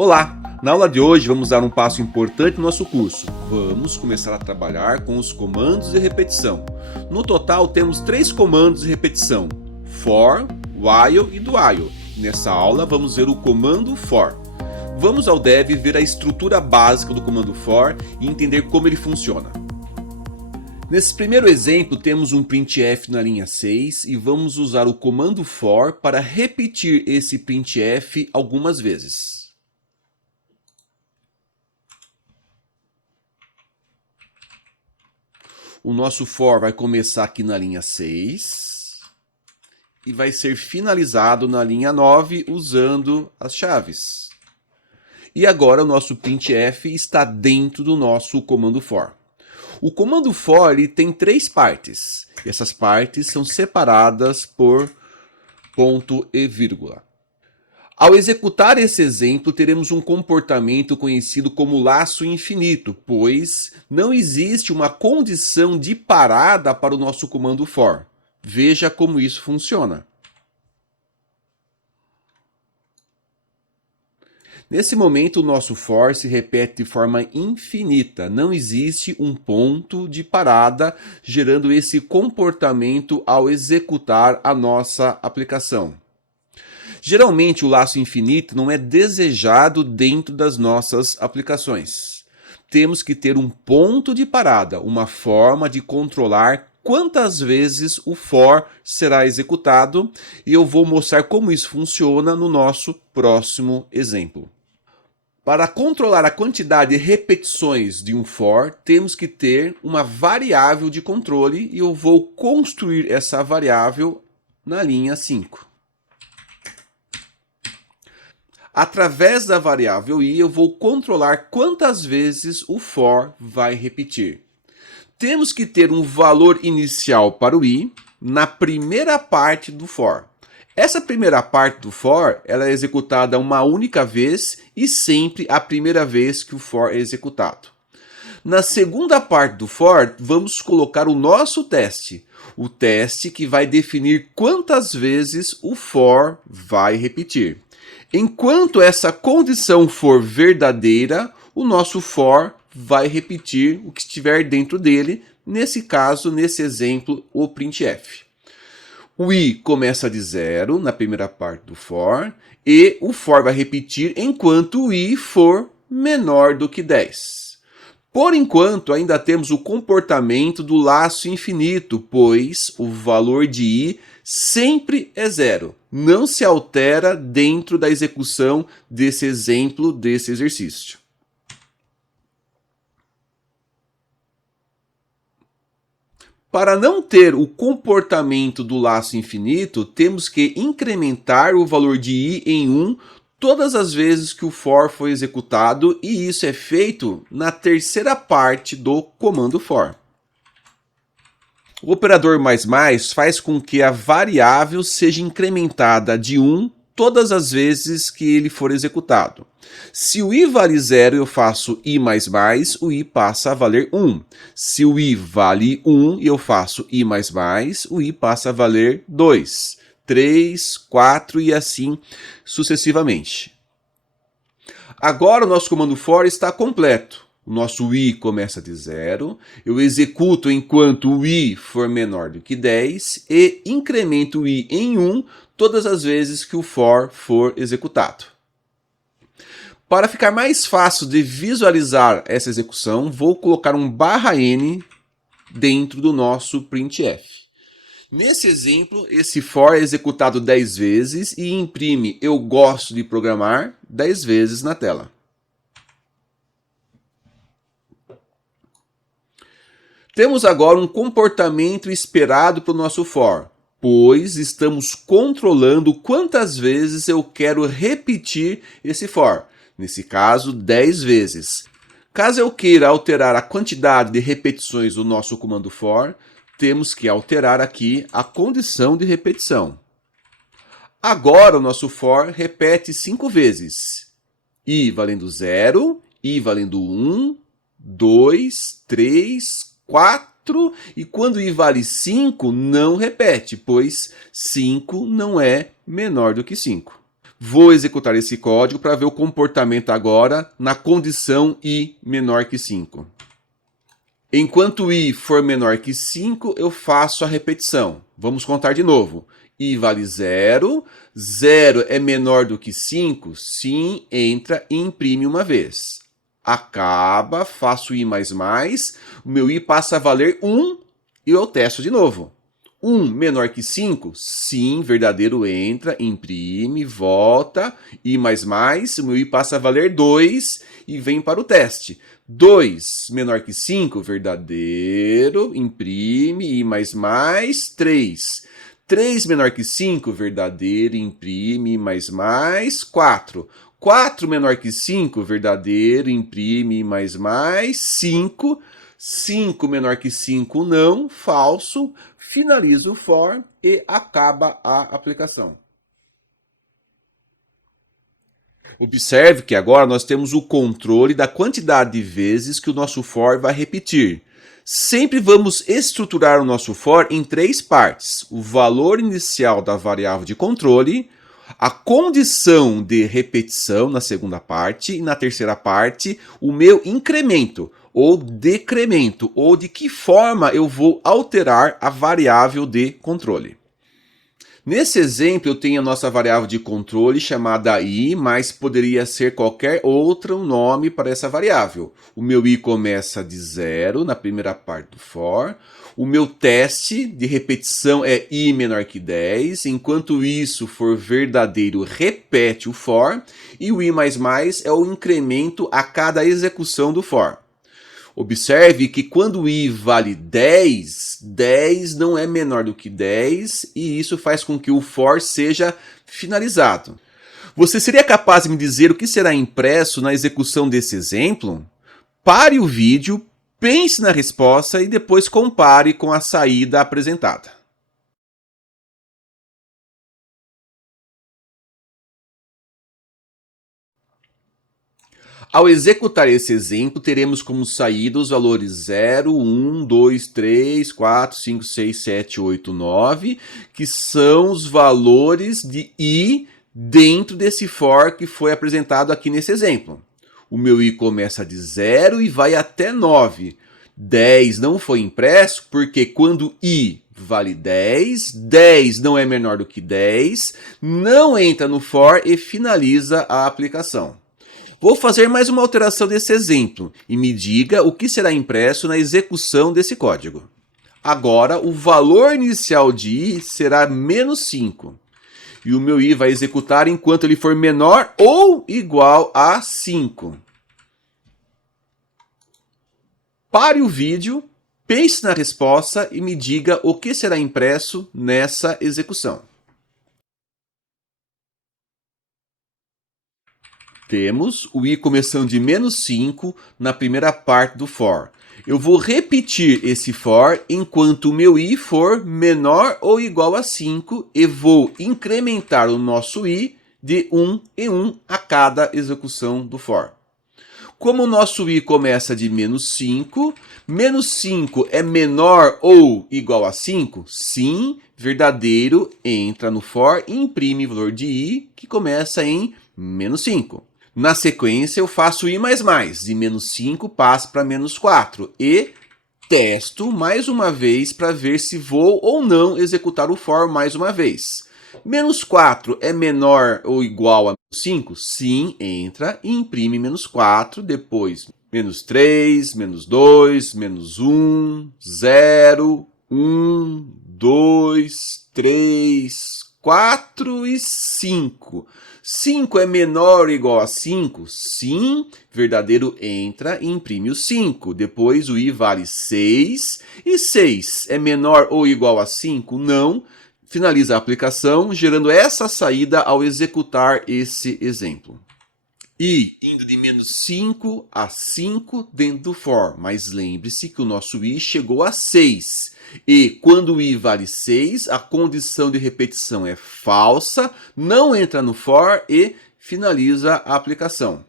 Olá! Na aula de hoje vamos dar um passo importante no nosso curso. Vamos começar a trabalhar com os comandos de repetição. No total temos 3 comandos de repetição: for, while e do while. Nessa aula vamos ver o comando for. Vamos ao dev ver a estrutura básica do comando for e entender como ele funciona. Nesse primeiro exemplo temos um printf na linha 6 e vamos usar o comando for para repetir esse printf algumas vezes. O nosso for vai começar aqui na linha 6 e vai ser finalizado na linha 9 usando as chaves. E agora o nosso printf está dentro do nosso comando for. O comando for ele tem 3 partes. E essas partes são separadas por ponto e vírgula. Ao executar esse exemplo, teremos um comportamento conhecido como laço infinito, pois não existe uma condição de parada para o nosso comando for. Veja como isso funciona. Nesse momento, o nosso for se repete de forma infinita. Não existe um ponto de parada, gerando esse comportamento ao executar a nossa aplicação. Geralmente, o laço infinito não é desejado dentro das nossas aplicações. Temos que ter um ponto de parada, uma forma de controlar quantas vezes o for será executado, e eu vou mostrar como isso funciona no nosso próximo exemplo. Para controlar a quantidade de repetições de um for, temos que ter uma variável de controle e eu vou construir essa variável na linha 5. Através da variável i, eu vou controlar quantas vezes o for vai repetir. Temos que ter um valor inicial para o i na primeira parte do for. Essa primeira parte do for ela é executada uma única vez e sempre a primeira vez que o for é executado. Na segunda parte do for, vamos colocar o nosso teste. O teste que vai definir quantas vezes o for vai repetir. Enquanto essa condição for verdadeira, o nosso for vai repetir o que estiver dentro dele, nesse caso, nesse exemplo, o printf. O i começa de 0 na primeira parte do for e o for vai repetir enquanto o i for menor do que 10. Por enquanto, ainda temos o comportamento do laço infinito, pois o valor de i sempre é 0. Não se altera dentro da execução desse exemplo, desse exercício. Para não ter o comportamento do laço infinito, temos que incrementar o valor de i em 1 todas as vezes que o for foi executado, e isso é feito na terceira parte do comando for. O operador ++ faz com que a variável seja incrementada de 1 todas as vezes que ele for executado. Se o i vale 0, eu faço i++, o i passa a valer 1. Se o i vale 1 e eu faço i++, o i passa a valer 2, 3, 4 e assim sucessivamente. Agora o nosso comando for está completo. O nosso i começa de 0, eu executo enquanto o i for menor do que 10 e incremento o i em 1 todas as vezes que o for executado. Para ficar mais fácil de visualizar essa execução, vou colocar um /n dentro do nosso printf. Nesse exemplo, esse for é executado 10 vezes e imprime "eu gosto de programar" 10 vezes na tela. Temos agora um comportamento esperado para o nosso for, pois estamos controlando quantas vezes eu quero repetir esse for. Nesse caso, 10 vezes. Caso eu queira alterar a quantidade de repetições do nosso comando for, temos que alterar aqui a condição de repetição. Agora o nosso for repete 5 vezes. I valendo 0, i valendo 1, 2, 3, 4, e quando i vale 5, não repete, pois 5 não é menor do que 5. Vou executar esse código para ver o comportamento agora na condição i menor que 5. Enquanto i for menor que 5, eu faço a repetição. Vamos contar de novo. I vale 0, 0 é menor do que 5, sim, entra e imprime uma vez. Acaba, faço i++, o meu i passa a valer 1 e eu testo de novo. 1 menor que 5, sim, verdadeiro, entra, imprime, volta, i++, o meu i passa a valer 2 e vem para o teste. 2 menor que 5, verdadeiro, imprime, i++, 3. 3 menor que 5, verdadeiro, imprime, i++, 4. 4 menor que 5, verdadeiro, imprime, i++, 5. 5 menor que 5, não, falso. Finaliza o for e acaba a aplicação. Observe que agora nós temos o controle da quantidade de vezes que o nosso for vai repetir. Sempre vamos estruturar o nosso for em 3 partes: o valor inicial da variável de controle, a condição de repetição na segunda parte e na terceira parte o meu incremento ou decremento, ou de que forma eu vou alterar a variável de controle. Nesse exemplo, eu tenho a nossa variável de controle chamada i, mas poderia ser qualquer outro nome para essa variável. O meu i começa de 0 na primeira parte do for. O meu teste de repetição é i menor que 10. Enquanto isso for verdadeiro, repete o for. E o i++ é o incremento a cada execução do for. Observe que quando i vale 10, 10 não é menor do que 10 e isso faz com que o for seja finalizado. Você seria capaz de me dizer o que será impresso na execução desse exemplo? Pare o vídeo, pense na resposta e depois compare com a saída apresentada. Ao executar esse exemplo, teremos como saída os valores 0, 1, 2, 3, 4, 5, 6, 7, 8, 9, que são os valores de i dentro desse for que foi apresentado aqui nesse exemplo. O meu i começa de 0 e vai até 9. 10 não foi impresso porque quando i vale 10, 10 não é menor do que 10, não entra no for e finaliza a aplicação. Vou fazer mais uma alteração desse exemplo e me diga o que será impresso na execução desse código. Agora, o valor inicial de i será menos 5. E o meu i vai executar enquanto ele for menor ou igual a 5. Pare o vídeo, pense na resposta e me diga o que será impresso nessa execução. Temos o i começando de menos 5 na primeira parte do for. Eu vou repetir esse for enquanto o meu i for menor ou igual a 5 e vou incrementar o nosso i de 1 em 1 a cada execução do for. Como o nosso i começa de menos 5 é menor ou igual a 5? Sim, verdadeiro, entra no for e imprime o valor de i que começa em menos 5. Na sequência, eu faço i++, de menos 5 passa para menos 4 e testo mais uma vez para ver se vou ou não executar o for mais uma vez. Menos 4 é menor ou igual a menos 5? Sim, entra e imprime menos 4, depois menos 3, menos 2, menos 1, 0, 1, 2, 3, 4 e 5. 5 é menor ou igual a 5? Sim, verdadeiro, entra e imprime o 5. Depois o i vale 6. E 6 é menor ou igual a 5? Não. Finaliza a aplicação, gerando essa saída ao executar esse exemplo. I indo de menos 5 a 5 dentro do for, mas lembre-se que o nosso i chegou a 6. E quando o i vale 6, a condição de repetição é falsa, não entra no for e finaliza a aplicação.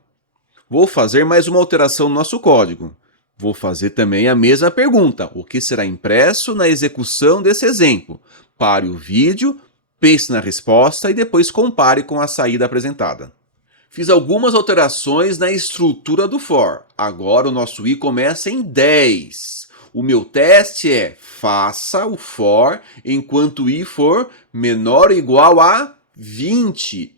Vou fazer mais uma alteração no nosso código. Vou fazer também a mesma pergunta: o que será impresso na execução desse exemplo? Pare o vídeo, pense na resposta e depois compare com a saída apresentada. Fiz algumas alterações na estrutura do for. Agora o nosso i começa em 10. O meu teste é: faça o for enquanto o i for menor ou igual a 20.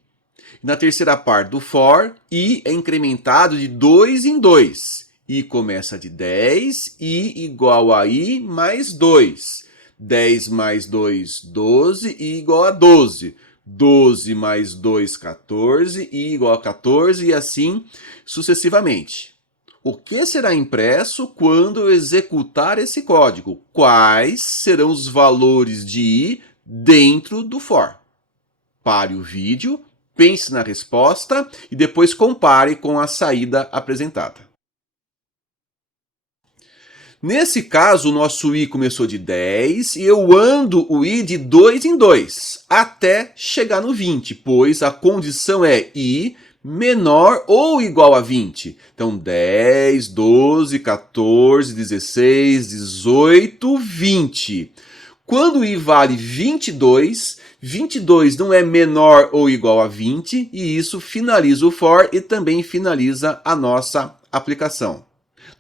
Na terceira parte do for, i é incrementado de 2 em 2. I começa de 10, i igual a i mais 2. 10 mais 2, 12, i igual a 12. 12 mais 2, 14, i igual a 14 e assim sucessivamente. O que será impresso quando eu executar esse código? Quais serão os valores de i dentro do for? Pare o vídeo, pense na resposta e depois compare com a saída apresentada. Nesse caso, o nosso i começou de 10 e eu ando o i de 2 em 2 até chegar no 20, pois a condição é i menor ou igual a 20. Então, 10, 12, 14, 16, 18, 20. Quando o i vale 22, 22 não é menor ou igual a 20 e isso finaliza o for e também finaliza a nossa aplicação.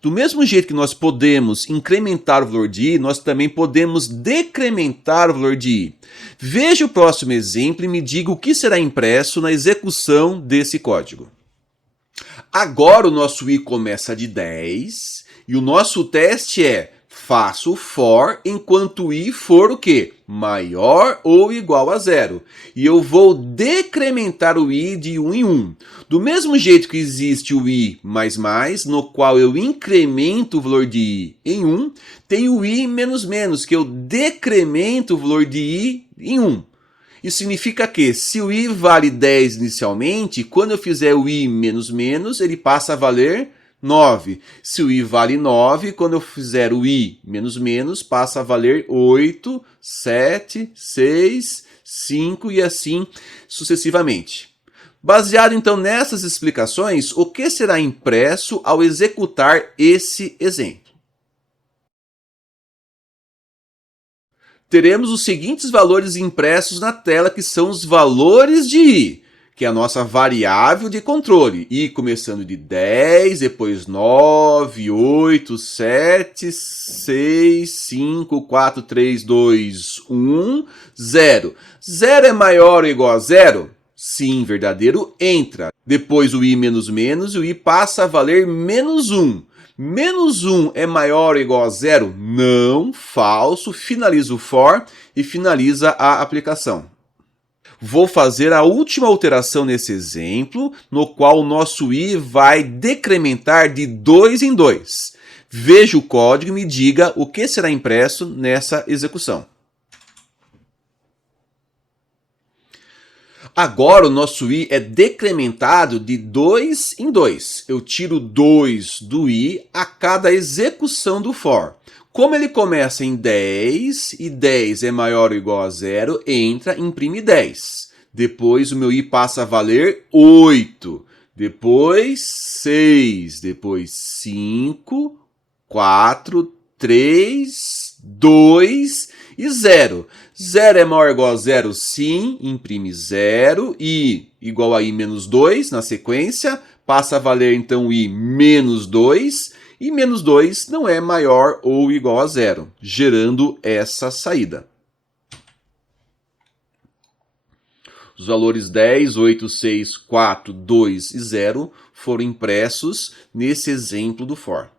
Do mesmo jeito que nós podemos incrementar o valor de i, nós também podemos decrementar o valor de i. Veja o próximo exemplo e me diga o que será impresso na execução desse código. Agora o nosso i começa de 10 e o nosso teste é: faça o for enquanto o i for o quê? Maior ou igual a 0. E eu vou decrementar o i de 1 em 1. Do mesmo jeito que existe o i mais mais, no qual eu incremento o valor de i em 1, tem o i menos menos, que eu decremento o valor de i em 1. Isso significa que se o i vale 10 inicialmente, quando eu fizer o i menos menos, ele passa a valer 9. Se o i vale 9, quando eu fizer o i menos menos, passa a valer 8, 7, 6, 5 e assim sucessivamente. Baseado então nessas explicações, o que será impresso ao executar esse exemplo? Teremos os seguintes valores impressos na tela, que são os valores de i, que é a nossa variável de controle. I começando de 10, depois 9, 8, 7, 6, 5, 4, 3, 2, 1, 0. 0 é maior ou igual a 0? Sim, verdadeiro, entra. Depois o i menos menos e o i passa a valer menos 1. Menos 1 é maior ou igual a 0? Não, falso. Finaliza o for e finaliza a aplicação. Vou fazer a última alteração nesse exemplo, no qual o nosso i vai decrementar de 2 em 2. Veja o código e me diga o que será impresso nessa execução. Agora o nosso i é decrementado de 2 em 2. Eu tiro 2 do i a cada execução do for. Como ele começa em 10 e 10 é maior ou igual a 0, entra, imprime 10. Depois o meu i passa a valer 8. Depois 6. Depois 5, 4, 3, 2 e 0. 0 é maior ou igual a 0? Sim, imprime 0. I igual a i menos 2 na sequência. Passa a valer então i menos 2. E menos 2 não é maior ou igual a 0, gerando essa saída. Os valores 10, 8, 6, 4, 2 e 0 foram impressos nesse exemplo do for.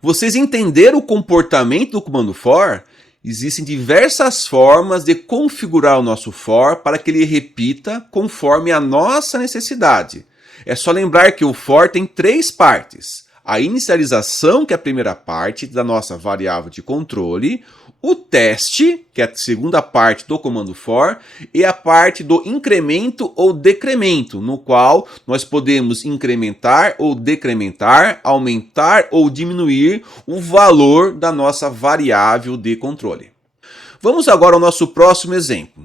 Vocês entenderam o comportamento do comando for? Existem diversas formas de configurar o nosso for para que ele repita conforme a nossa necessidade. É só lembrar que o for tem 3 partes. A inicialização, que é a primeira parte da nossa variável de controle, o teste, que é a segunda parte do comando for, e a parte do incremento ou decremento, no qual nós podemos incrementar ou decrementar, aumentar ou diminuir o valor da nossa variável de controle. Vamos agora ao nosso próximo exemplo.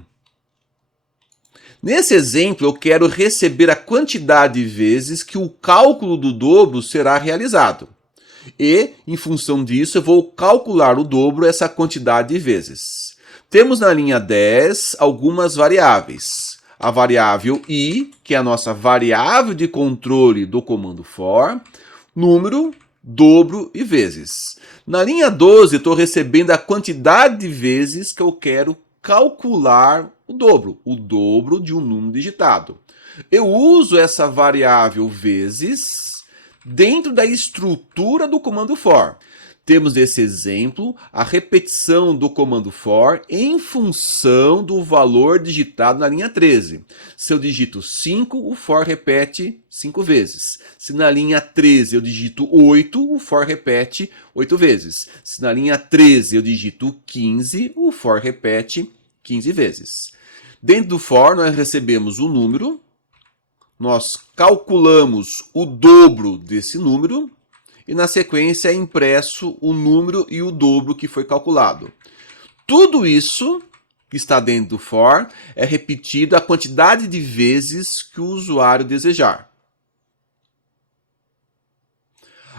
Nesse exemplo, eu quero receber a quantidade de vezes que o cálculo do dobro será realizado. E, em função disso, eu vou calcular o dobro essa quantidade de vezes. Temos na linha 10 algumas variáveis. A variável i, que é a nossa variável de controle do comando for, número, dobro e vezes. Na linha 12, estou recebendo a quantidade de vezes que eu quero calcular o dobro de um número digitado. Eu uso essa variável vezes dentro da estrutura do comando for. Temos nesse exemplo a repetição do comando for em função do valor digitado na linha 13. Se eu digito 5, o for repete 5 vezes. Se na linha 13 eu digito 8, o for repete 8 vezes. Se na linha 13 eu digito 15, o for repete 15 vezes. Dentro do for nós recebemos o número, nós calculamos o dobro desse número, e na sequência é impresso o número e o dobro que foi calculado. Tudo isso que está dentro do for é repetido a quantidade de vezes que o usuário desejar.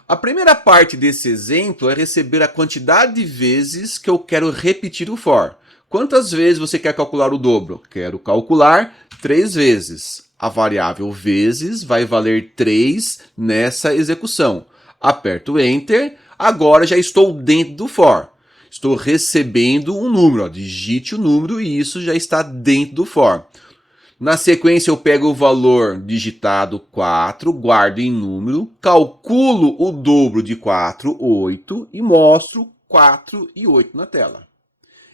A primeira parte desse exemplo é receber a quantidade de vezes que eu quero repetir o for. Quantas vezes você quer calcular o dobro? Quero calcular 3 vezes. A variável vezes vai valer 3 nessa execução. Aperto Enter, agora já estou dentro do for. Estou recebendo um número, digite o número e isso já está dentro do for. Na sequência eu pego o valor digitado 4, guardo em número, calculo o dobro de 4, 8 e mostro 4 e 8 na tela.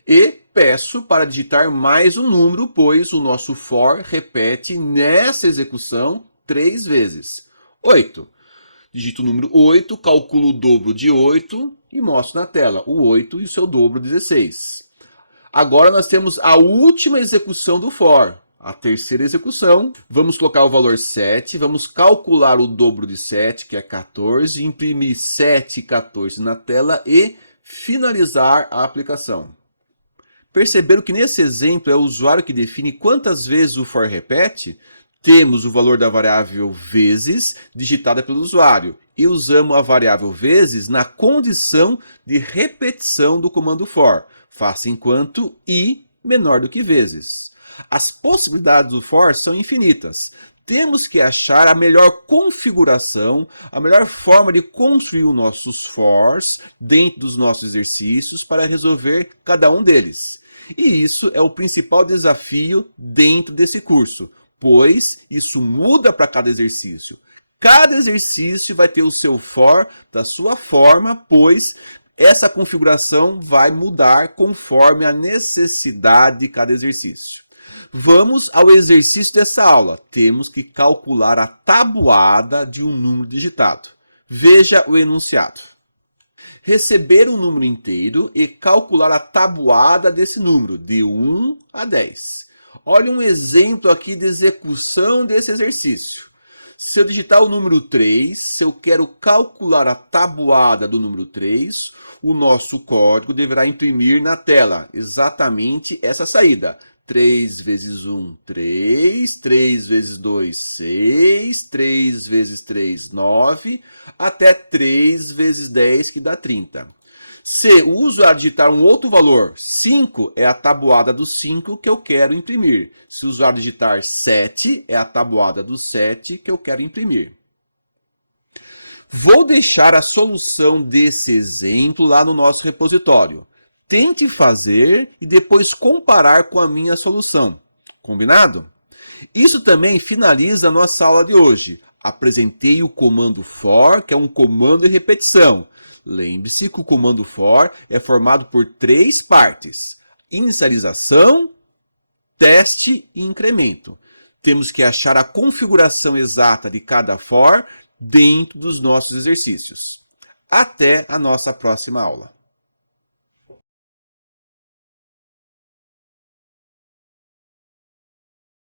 E peço para digitar mais um número, pois o nosso for repete nessa execução 3 vezes. 8. Digito o número 8, calculo o dobro de 8 e mostro na tela o 8 e o seu dobro 16. Agora nós temos a última execução do for, a terceira execução. Vamos colocar o valor 7, vamos calcular o dobro de 7, que é 14, imprimir 7 e 14 na tela e finalizar a aplicação. Perceberam que nesse exemplo é o usuário que define quantas vezes o for repete? Temos o valor da variável vezes digitada pelo usuário e usamos a variável vezes na condição de repetição do comando for. Faça enquanto i menor do que vezes. As possibilidades do for são infinitas. Temos que achar a melhor configuração, a melhor forma de construir os nossos fors dentro dos nossos exercícios para resolver cada um deles. E isso é o principal desafio dentro desse curso, pois isso muda para cada exercício. Cada exercício vai ter o seu for da sua forma, pois essa configuração vai mudar conforme a necessidade de cada exercício. Vamos ao exercício dessa aula. Temos que calcular a tabuada de um número digitado. Veja o enunciado. Receber um número inteiro e calcular a tabuada desse número, de 1 a 10. Olha um exemplo aqui de execução desse exercício. Se eu digitar o número 3, se eu quero calcular a tabuada do número 3, o nosso código deverá imprimir na tela exatamente essa saída. 3 vezes 1, 3, 3 vezes 2, 6, 3 vezes 3, 9, até 3 vezes 10, que dá 30. Se o usuário digitar um outro valor, 5 é a tabuada do 5 que eu quero imprimir. Se o usuário digitar 7, é a tabuada do 7 que eu quero imprimir. Vou deixar a solução desse exemplo lá no nosso repositório. Tente fazer e depois comparar com a minha solução. Combinado? Isso também finaliza a nossa aula de hoje. Apresentei o comando for, que é um comando de repetição. Lembre-se que o comando for é formado por 3 partes: inicialização, teste e incremento. Temos que achar a configuração exata de cada for dentro dos nossos exercícios. Até a nossa próxima aula.